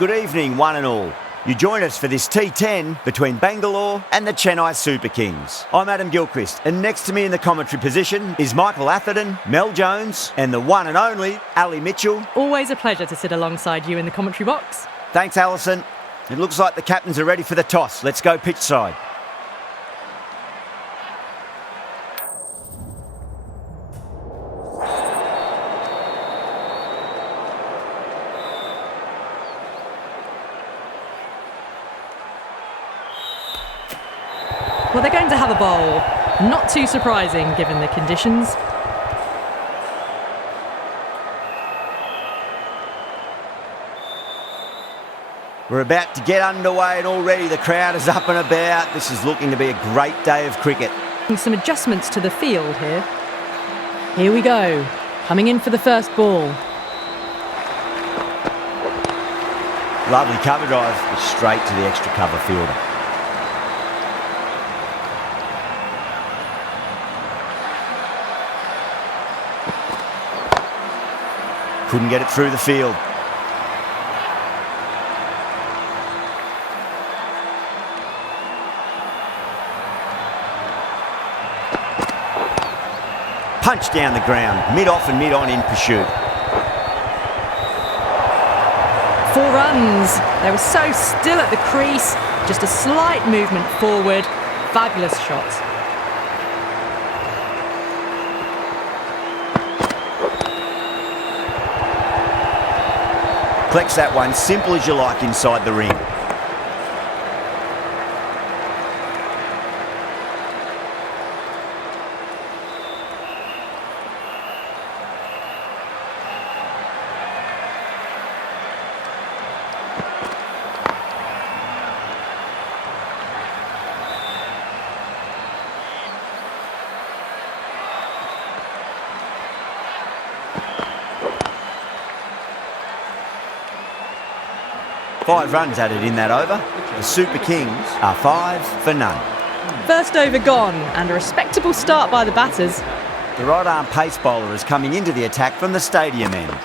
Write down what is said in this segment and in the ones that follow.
Good evening, one and all. You join us for this T10 between Bengaluru and the Chennai Super Kings. I'm Adam Gilchrist, and next to me in the commentary position is Michael Atherton, Mel Jones, and the one and only Ali Mitchell. Always a pleasure to sit alongside you in the commentary box. Thanks, Alison. It looks like the captains are ready for the toss. Let's go pitch side. Well, they're going to have a bowl. Not too surprising given the conditions. We're about to get underway and already the crowd is up and about. This is looking to be a great day of cricket. Some adjustments to the field here. Here we go. Coming in for the first ball. Lovely cover drive, straight to the extra cover fielder. Couldn't get it through the field. Punch down the ground, mid-off and mid-on in pursuit. 4 runs. They were so still at the crease. Just a slight movement forward. Fabulous shot. Collects that one, simple as you like inside the ring. Five runs added in that over. The Super Kings are 5 for none. First over gone, and a respectable start by the batters. The right arm pace bowler is coming into the attack from the stadium end.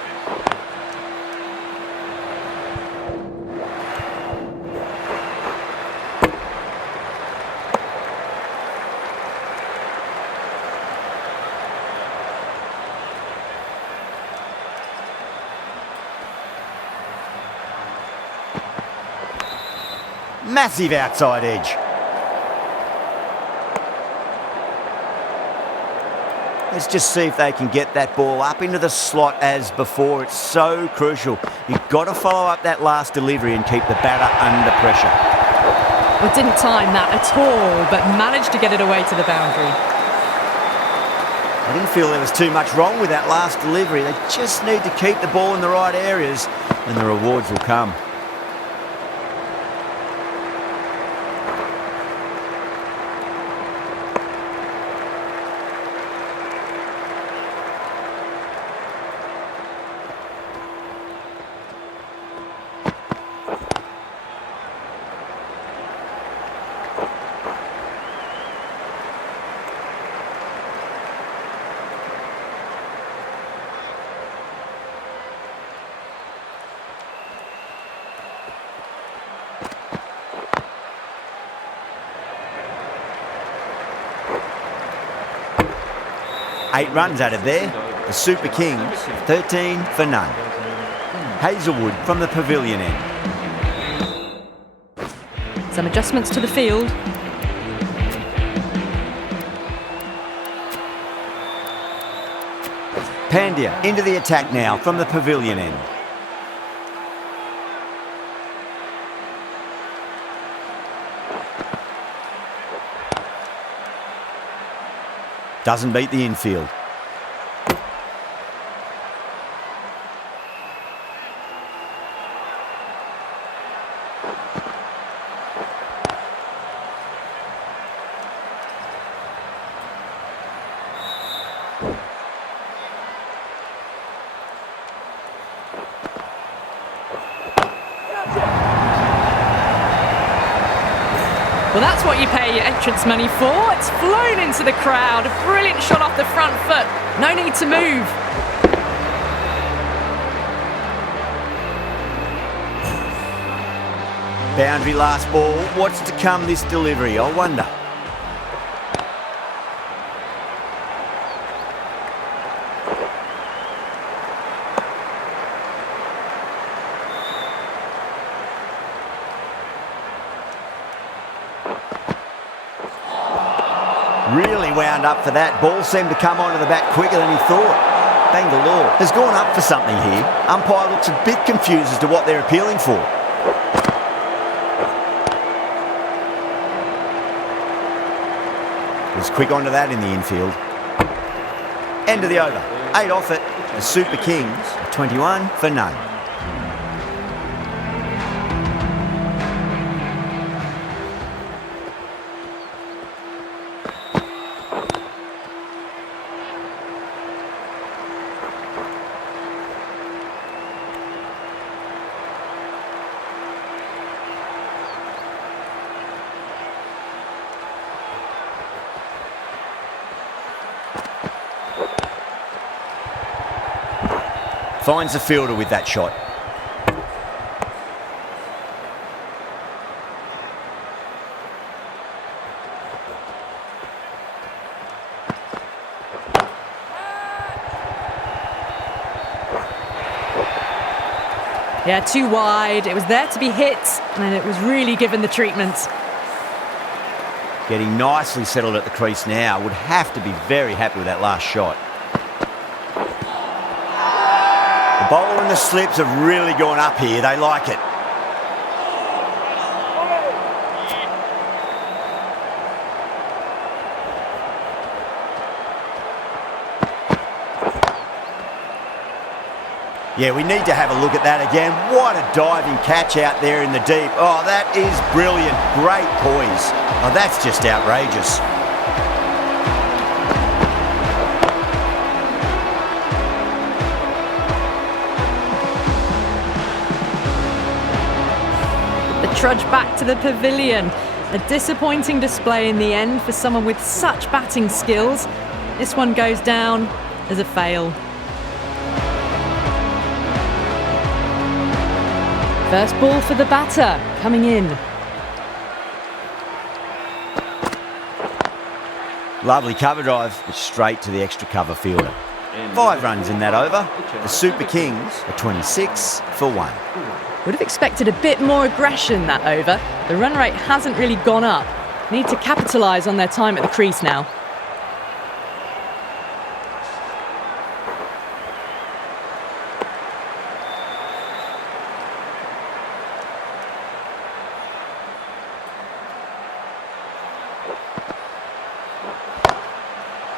Massive outside edge. Let's just see if they can get that ball up into the slot as before. It's so crucial. You've got to follow up that last delivery and keep the batter under pressure. Well, didn't time that at all, but managed to get it away to the boundary. I didn't feel there was too much wrong with that last delivery. They just need to keep the ball in the right areas and the rewards will come. Eight runs out of there. The Super Kings, 13 for none. Hazelwood from the pavilion end. Some adjustments to the field. Pandya into the attack now from the pavilion end. Doesn't beat the infield. Well, that's what you pay your entrance money for. It's flown into the crowd. A brilliant shot off the front foot. No need to move. Boundary last ball. What's to come this delivery, I wonder. Really wound up for that. Ball seemed to come onto the bat quicker than he thought. Bengaluru has gone up for something here. Umpire looks a bit confused as to what they're appealing for. Was quick onto that in the infield. End of the over. 8 off it. The Super Kings are 21 for none. Finds the fielder with that shot. Yeah, too wide. It was there to be hit, and it was really given the treatment. Getting nicely settled at the crease now. Would have to be very happy with that last shot. The bowler and the slips have really gone up here. They like it. Yeah, we need to have a look at that again. What a diving catch out there in the deep. Oh, that is brilliant. Great poise. Oh, that's just outrageous. Trudge back to the pavilion. A disappointing display in the end for someone with such batting skills. This one goes down as a fail. First ball for the batter, coming in. Lovely cover drive, but straight to the extra cover fielder. 5 runs in that over. The Super Kings are 26 for 1. Would have expected a bit more aggression that over. The run rate hasn't really gone up. Need to capitalise on their time at the crease now.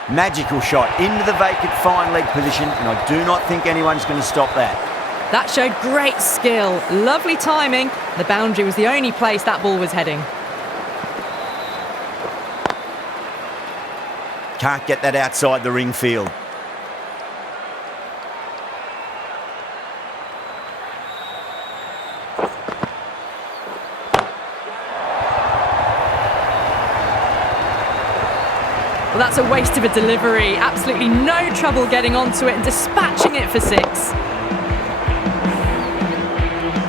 Magical shot into the vacant fine leg position, and I do not think anyone's going to stop that. That showed great skill, lovely timing. The boundary was the only place that ball was heading. Can't get that outside the ring field. Well, that's a waste of a delivery. Absolutely no trouble getting onto it and dispatching it for 6.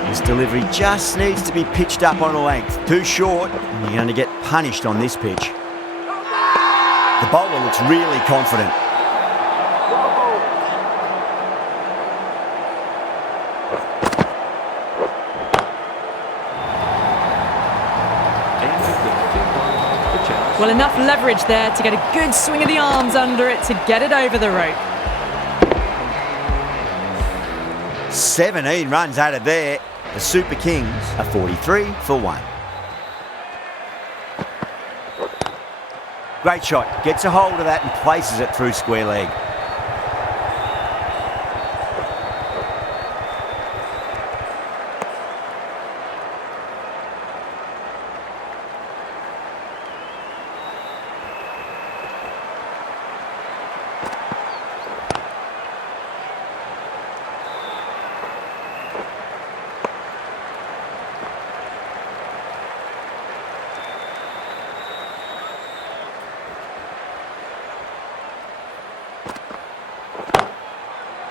This delivery just needs to be pitched up on a length. Too short, and you're going to get punished on this pitch. The bowler looks really confident. Well, enough leverage there to get a good swing of the arms under it to get it over the rope. 17 runs out of there. The Super Kings are 43 for 1. Great shot. Gets a hold of that and places it through square leg.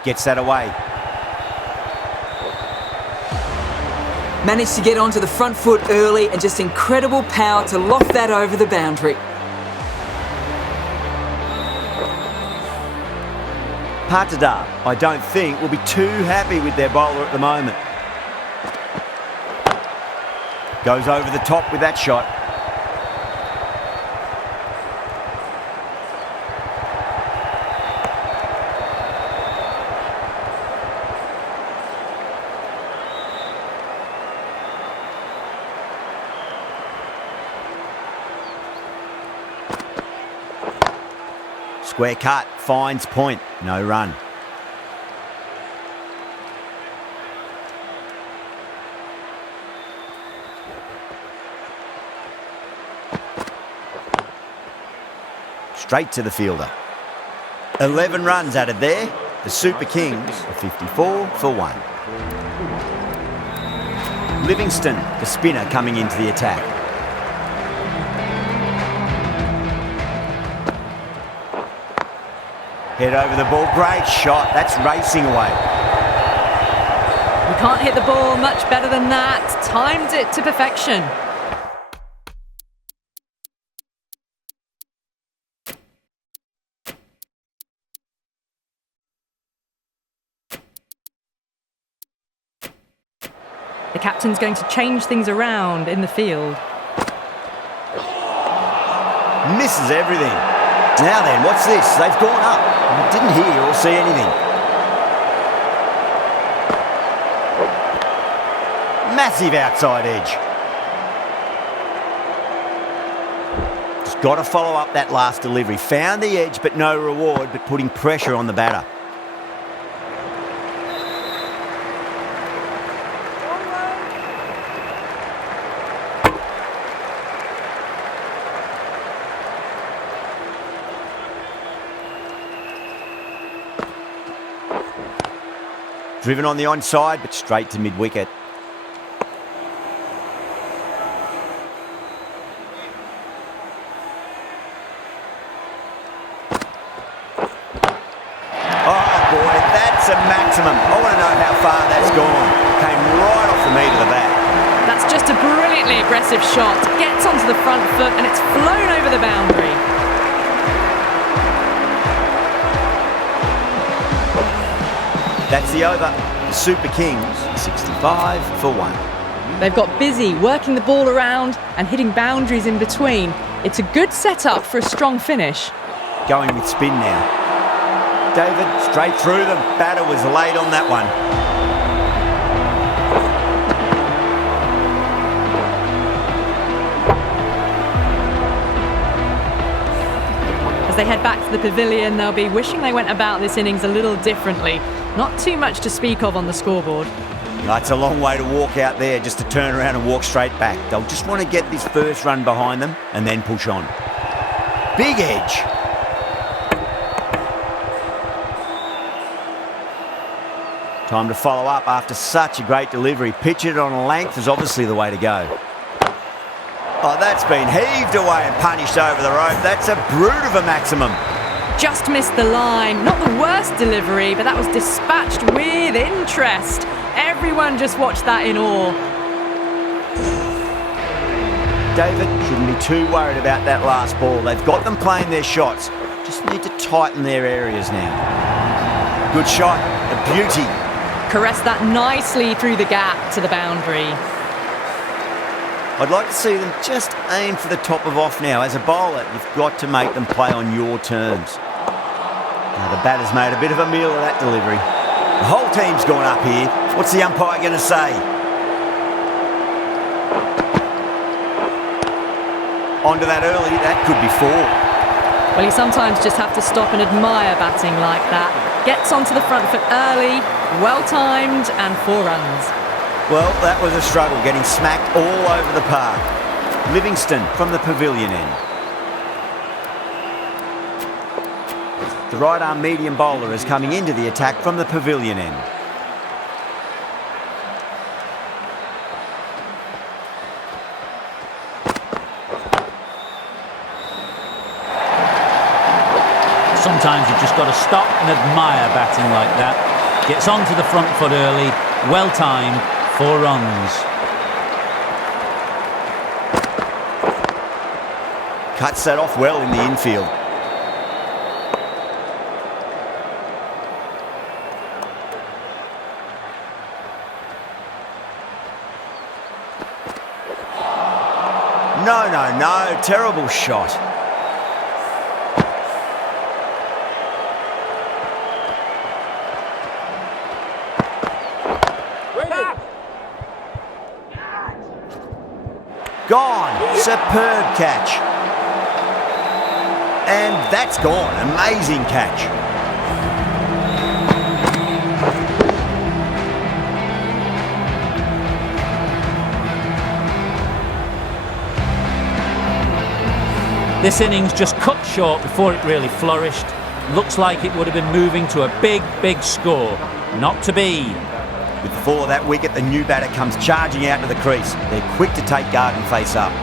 Gets that away. Managed to get onto the front foot early and just incredible power to loft that over the boundary. Patadar, I don't think, will be too happy with their bowler at the moment. Goes over the top with that shot. Square cut, finds point, no run. Straight to the fielder. 11 runs added there. The Super Kings are 54 for 1. Livingston, the spinner, coming into the attack. Head over the ball, great shot, that's racing away. You can't hit the ball much better than that. Timed it to perfection. The captain's going to change things around in the field. Misses everything. Now then, what's this? They've gone up. I didn't hear or see anything. Massive outside edge. Just got to follow up that last delivery. Found the edge, but no reward, but putting pressure on the batter. Driven on the onside, but straight to mid-wicket. Oh boy, that's a maximum. I want to know how far that's gone. Came right off the meat of the bat. That's just a brilliantly aggressive shot. Gets onto the front foot and it's flown over the boundary. That's the over. The Super Kings, 65 for 1. They've got busy working the ball around and hitting boundaries in between. It's a good setup for a strong finish. Going with spin now. David, straight through them. Batter was late on that one. As they head back to the pavilion, they'll be wishing they went about this innings a little differently. Not too much to speak of on the scoreboard. It's a long way to walk out there just to turn around and walk straight back. They'll just want to get this first run behind them and then push on. Big edge. Time to follow up after such a great delivery. Pitch it on a length is obviously the way to go. Oh, that's been heaved away and punished over the rope. That's a brute of a maximum. Just missed the line. Not the worst delivery, but that was dispatched with interest. Everyone just watched that in awe. David shouldn't be too worried about that last ball. They've got them playing their shots. Just need to tighten their areas now. Good shot, a beauty. Caressed that nicely through the gap to the boundary. I'd like to see them just aim for the top of off now. As a bowler, you've got to make them play on your terms. Now, the batter's made a bit of a meal of that delivery. The whole team's gone up here. What's the umpire going to say? Onto that early, that could be 4. Well, you sometimes just have to stop and admire batting like that. Gets onto the front foot early, well-timed, and 4 runs. Well, that was a struggle, getting smacked all over the park. Livingston from the pavilion end. The right-arm medium bowler is coming into the attack from the pavilion end. Sometimes you've just got to stop and admire batting like that. Gets onto the front foot early, well-timed, 4 runs. Cuts that off well in the infield. No. Terrible shot. Gone. Superb catch. And that's gone. Amazing catch. This innings just cut short before it really flourished. Looks like it would have been moving to a big score. Not to be. With the fall of that wicket, the new batter comes charging out to the crease. They're quick to take guard and face up.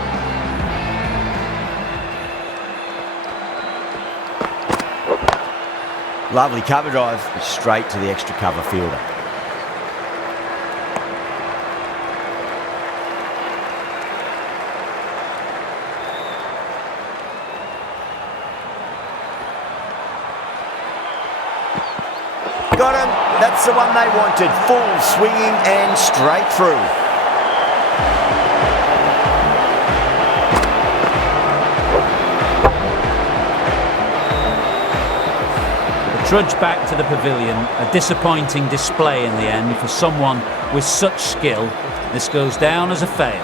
Lovely cover drive, straight to the extra cover fielder. Got him. That's the one they wanted. Full swinging and straight through. The trudge back to the pavilion. A disappointing display in the end for someone with such skill. This goes down as a fail.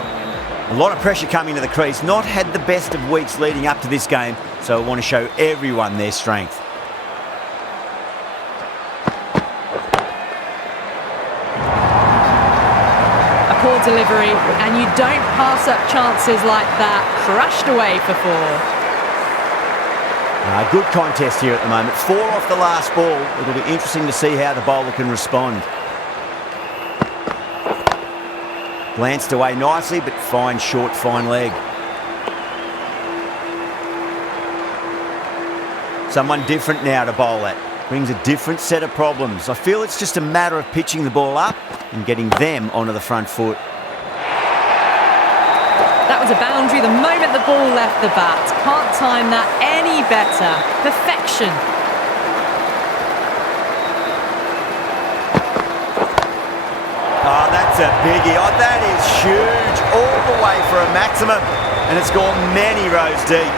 A lot of pressure coming to the crease. Not had the best of weeks leading up to this game, so I want to show everyone their strength. Poor delivery, and you don't pass up chances like that. Crushed away for 4. Good contest here at the moment. 4 off the last ball. It'll be interesting to see how the bowler can respond. Glanced away nicely, but fine short, fine leg. Someone different now to bowl at. Brings a different set of problems. I feel it's just a matter of pitching the ball up and getting them onto the front foot. That was a boundary the moment the ball left the bat. Can't time that any better. Perfection. Oh, that's a biggie. Oh, that is huge. All the way for a maximum. And it's gone many rows deep.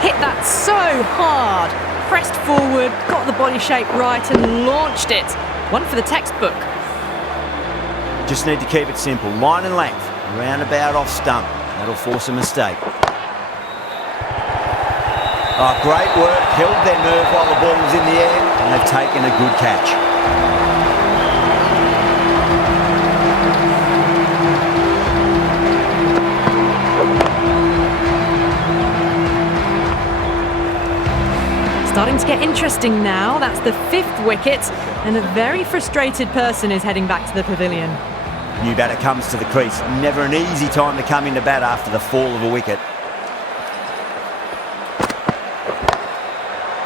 Hit that so hard. Pressed forward, got the body shape right and launched it. One for the textbook. Just need to keep it simple. Line and length. Roundabout off stump. That'll force a mistake. Oh, great work. Held their nerve while the ball was in the air, and they've taken a good catch. Starting to get interesting now. That's the 5th wicket, and a very frustrated person is heading back to the pavilion. New batter comes to the crease. Never an easy time to come into bat after the fall of a wicket.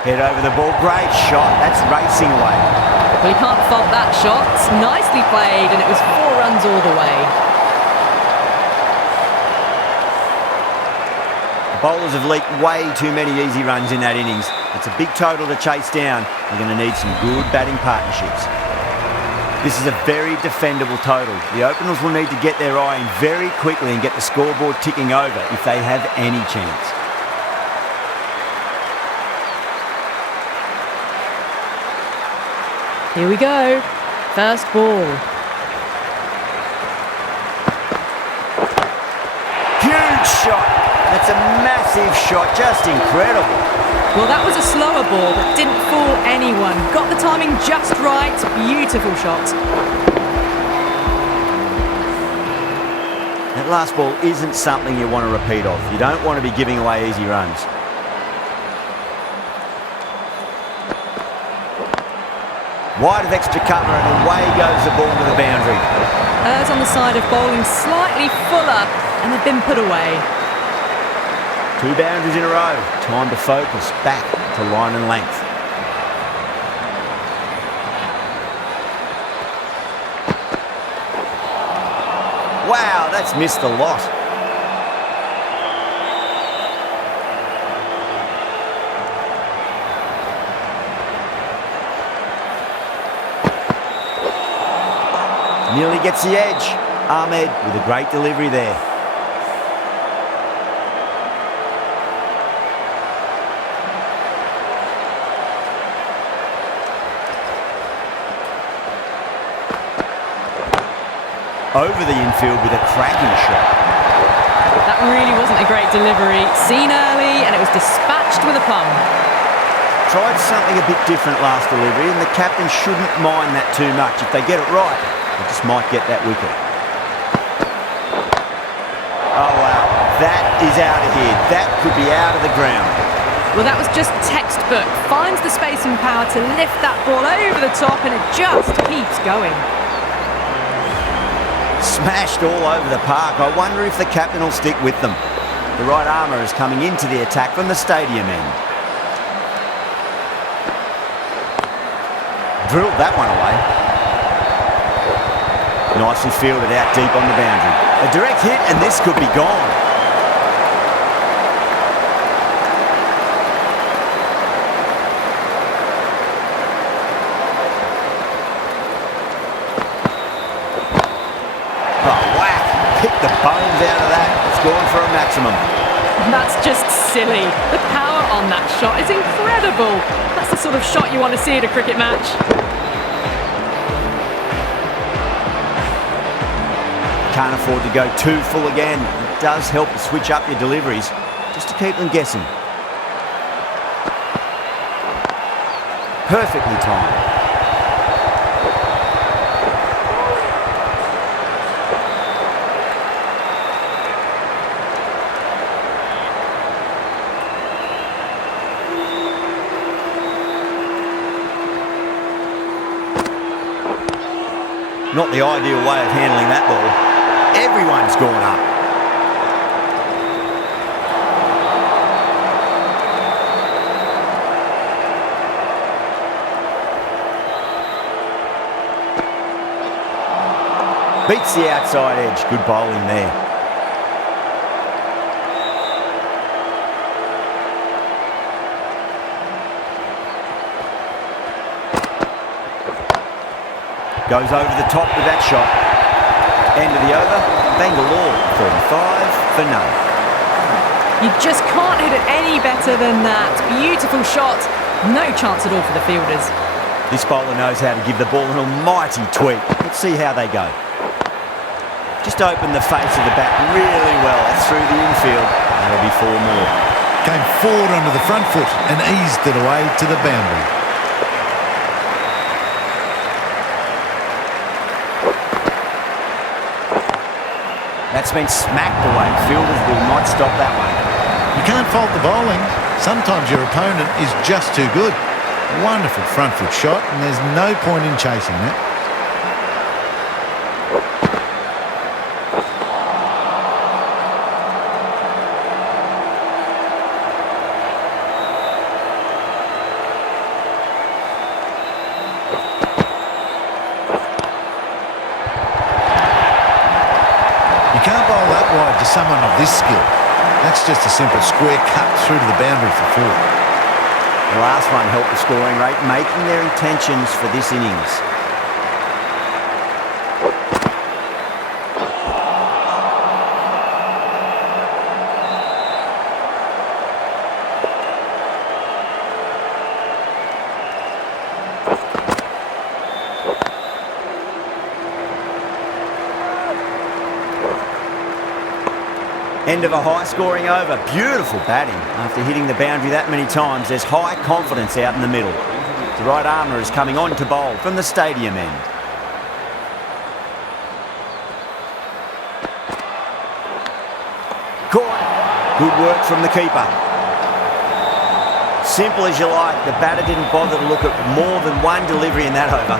Head over the ball. Great shot. That's racing away. Well, he can't fault that shot. Nicely played, and it was 4 runs all the way. Bowlers have leaked way too many easy runs in that innings. It's a big total to chase down. They're going to need some good batting partnerships. This is a very defendable total. The openers will need to get their eye in very quickly and get the scoreboard ticking over if they have any chance. Here we go. First ball. Huge shot. That's a massive shot. Just incredible. Well, that was a slower ball, but didn't fool anyone. Got the timing just right. Beautiful shot. That last ball isn't something you want to repeat of. You don't want to be giving away easy runs. Wide of extra cover, and away goes the ball to the boundary. Errs on the side of bowling slightly fuller, and they've been put away. 2 boundaries in a row. Time to focus back to line and length. Wow, that's missed a lot. Nearly gets the edge. Ahmed with a great delivery there. Over the infield with a cracking shot. That really wasn't a great delivery. Seen early, and it was dispatched with a plum. Tried something a bit different last delivery, and the captain shouldn't mind that too much. If they get it right, they just might get that wicket. Oh, wow. That is out of here. That could be out of the ground. Well, that was just textbook. Finds the space and power to lift that ball over the top, and it just keeps going. Smashed all over the park. I wonder if the captain will stick with them. The right armour is coming into the attack from the stadium end. Drilled that one away. Nicely fielded out deep on the boundary. A direct hit and this could be gone. Picked the bones out of that. It's gone for a maximum. That's just silly. The power on that shot is incredible. That's the sort of shot you want to see at a cricket match. Can't afford to go too full again. It does help to switch up your deliveries, just to keep them guessing. Perfectly timed. Not the ideal way of handling that ball. Everyone's gone up. Beats the outside edge. Good bowling there. Goes over the top with that shot. End of the over. Bengaluru 35 for none. You just can't hit it any better than that. Beautiful shot. No chance at all for the fielders. This bowler knows how to give the ball an almighty tweak. Let's see how they go. Just open the face of the bat really well through the infield. That'll be 4 more. Came forward onto the front foot and eased it away to the boundary. That's been smacked away. Fielders will not stop that one. You can't fault the bowling. Sometimes your opponent is just too good. Wonderful front foot shot, and there's no point in chasing that. You can't bowl that wide to someone of this skill. That's just a simple square cut through to the boundary for 4. The last one helped the scoring rate, making their intentions for this innings. End of a high-scoring over. Beautiful batting. After hitting the boundary that many times, there's high confidence out in the middle. The right armour is coming on to bowl from the stadium end. Caught. Good work from the keeper. Simple as you like. The batter didn't bother to look at more than one delivery in that over.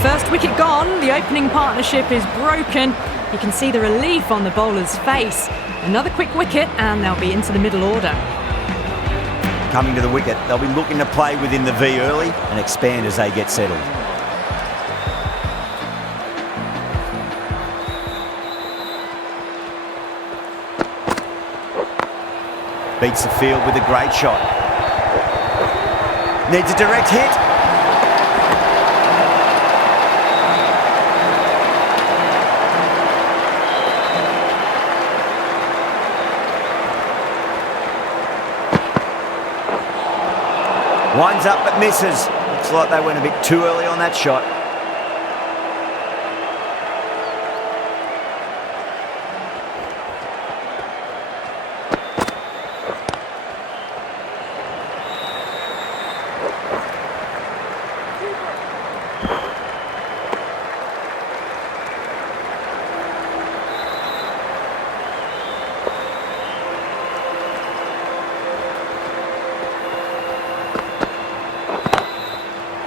First wicket gone, the opening partnership is broken. You can see the relief on the bowler's face. Another quick wicket and they'll be into the middle order. Coming to the wicket, they'll be looking to play within the V early and expand as they get settled. Beats the field with a great shot. Needs a direct hit. Winds up but misses. Looks like they went a bit too early on that shot.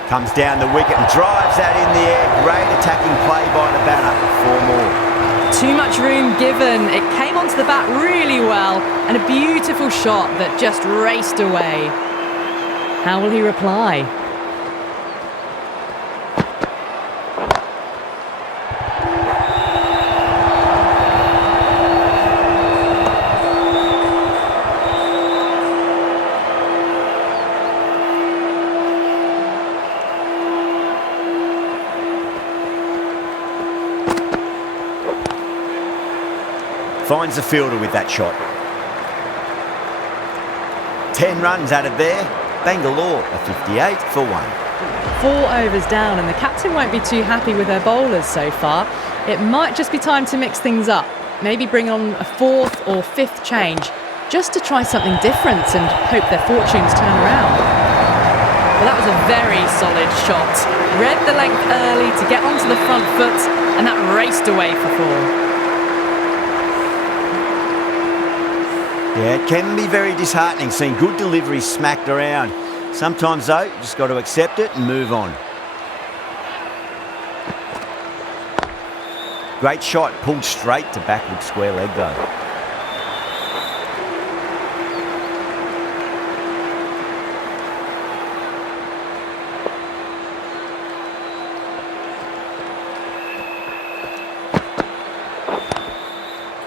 Comes down the wicket and drives that in the air. Great attacking play by the batter. 4 more. Too much room given. It came onto the bat really well, and a beautiful shot that just raced away. How will he reply? Finds the fielder with that shot. 10 runs added there. Bangalore a 58 for 1. 4 overs down, and the captain won't be too happy with their bowlers so far. It might just be time to mix things up. Maybe bring on a 4th or 5th change, just to try something different and hope their fortunes turn around. Well, that was a very solid shot. Read the length early to get onto the front foot, and that raced away for 4. Yeah, it can be very disheartening seeing good deliveries smacked around. Sometimes, though, you just got to accept it and move on. Great shot, pulled straight to backward square leg, though.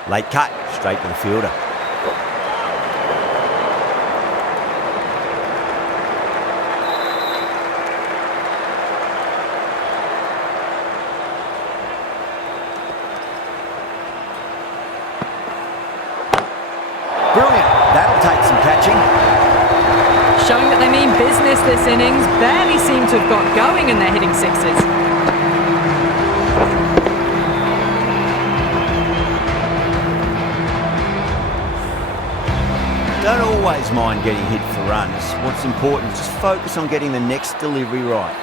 Late cut, straight to the fielder. Brilliant. That'll take some catching. Showing that they mean business this innings. Barely seem to have got going and they're hitting sixes. Don't always mind getting hit for runs. What's important is just focus on getting the next delivery right.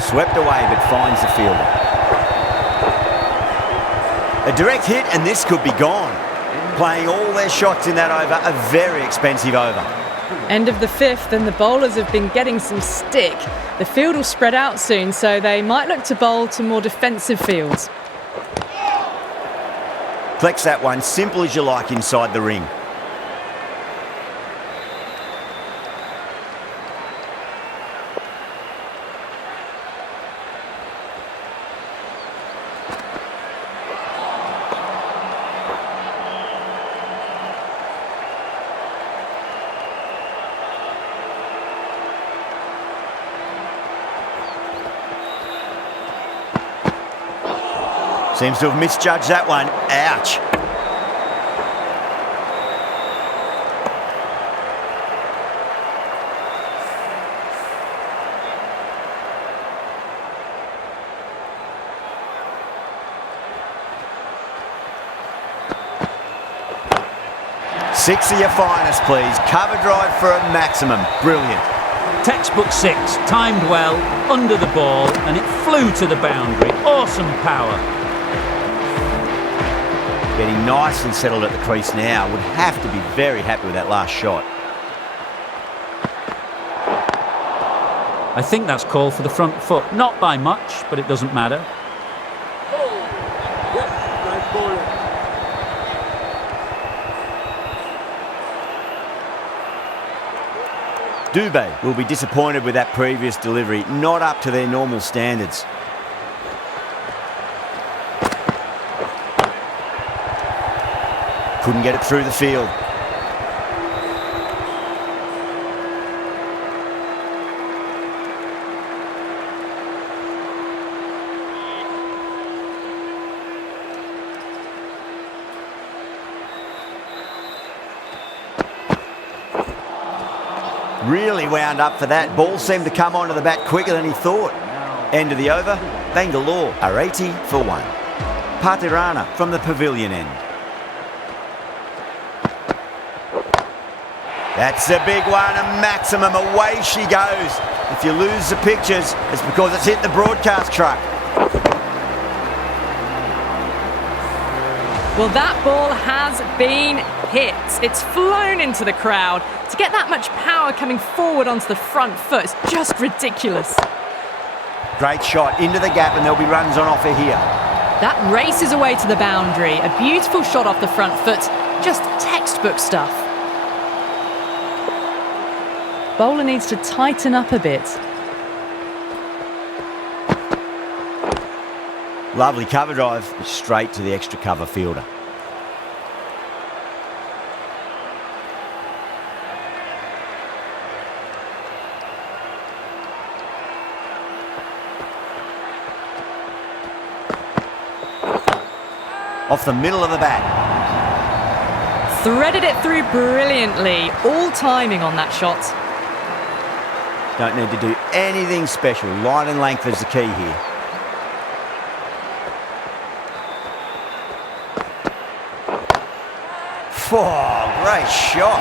Swept away but finds the fielder. A direct hit and this could be gone. Playing all their shots in that over, a very expensive over. End of the 5th, and the bowlers have been getting some stick. The field will spread out soon, so they might look to bowl to more defensive fields. Flex that one, simple as you like inside the ring. Seems to have misjudged that one. Ouch. Six of your finest, please. Cover drive for a maximum. Brilliant. Textbook 6, timed well, under the ball, and it flew to the boundary. Awesome power. Getting nice and settled at the crease now. Would have to be very happy with that last shot. I think that's called for the front foot. Not by much, but it doesn't matter. Dubé will be disappointed with that previous delivery, not up to their normal standards. Couldn't get it through the field. Really wound up for that. Ball seemed to come onto the bat quicker than he thought. End of the over. Bengaluru are 80 for 1. Patirana from the pavilion end. That's a big one, a maximum. Away she goes. If you lose the pictures, it's because it's hit the broadcast truck. Well, that ball has been hit. It's flown into the crowd. To get that much power coming forward onto the front foot is just ridiculous. Great shot into the gap, and there'll be runs on offer here. That races away to the boundary. A beautiful shot off the front foot. Just textbook stuff. Bowler needs to tighten up a bit. Lovely cover drive, straight to the extra cover fielder. Off the middle of the bat. Threaded it through brilliantly. All timing on that shot. Don't need to do anything special. Line and length is the key here. Oh, great shot.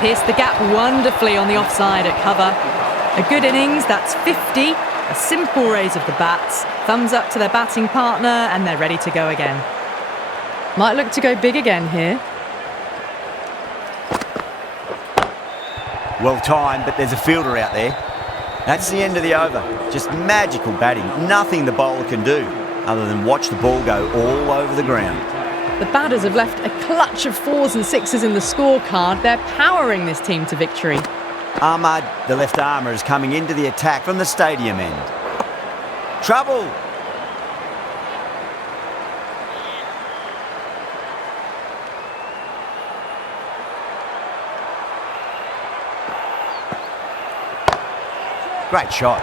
Pierced the gap wonderfully on the offside at cover. A good innings, that's 50. A simple raise of the bats. Thumbs up to their batting partner, and they're ready to go again. Might look to go big again here. Well timed, but there's a fielder out there. That's the end of the over. Just magical batting. Nothing the bowler can do other than watch the ball go all over the ground. The batters have left a clutch of 4s and 6s in the scorecard. They're powering this team to victory. Ahmad, the left armour, is coming into the attack from the stadium end. Trouble! Great shot.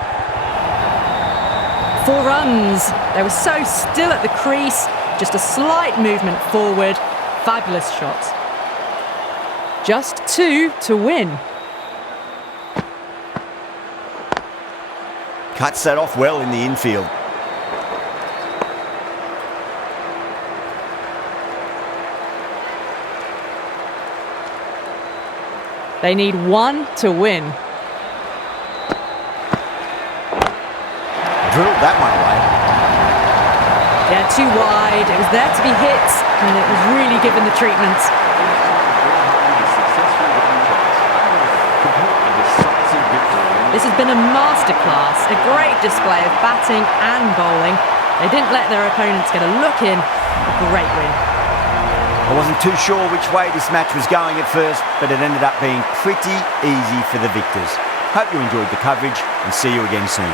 4 runs. They were so still at the crease. Just a slight movement forward. Fabulous shot. Just 2 to win. Cuts that off well in the infield. They need 1 to win. Drilled that one away. Yeah, too wide. It was there to be hit, and it was really given the treatment. This has been a masterclass, a great display of batting and bowling. They didn't let their opponents get a look in. A great win. I wasn't too sure which way this match was going at first, but it ended up being pretty easy for the victors. Hope you enjoyed the coverage, and see you again soon.